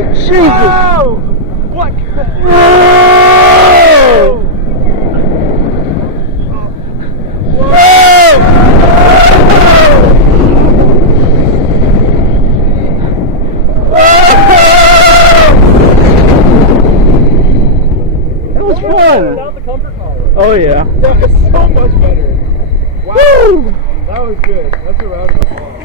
Oh, Jesus! Oh! What? Whoa! That was fun! Without the comfort collar. Oh yeah. Yeah, it's so much better. Wow. Woo! That was good. That's a round of applause.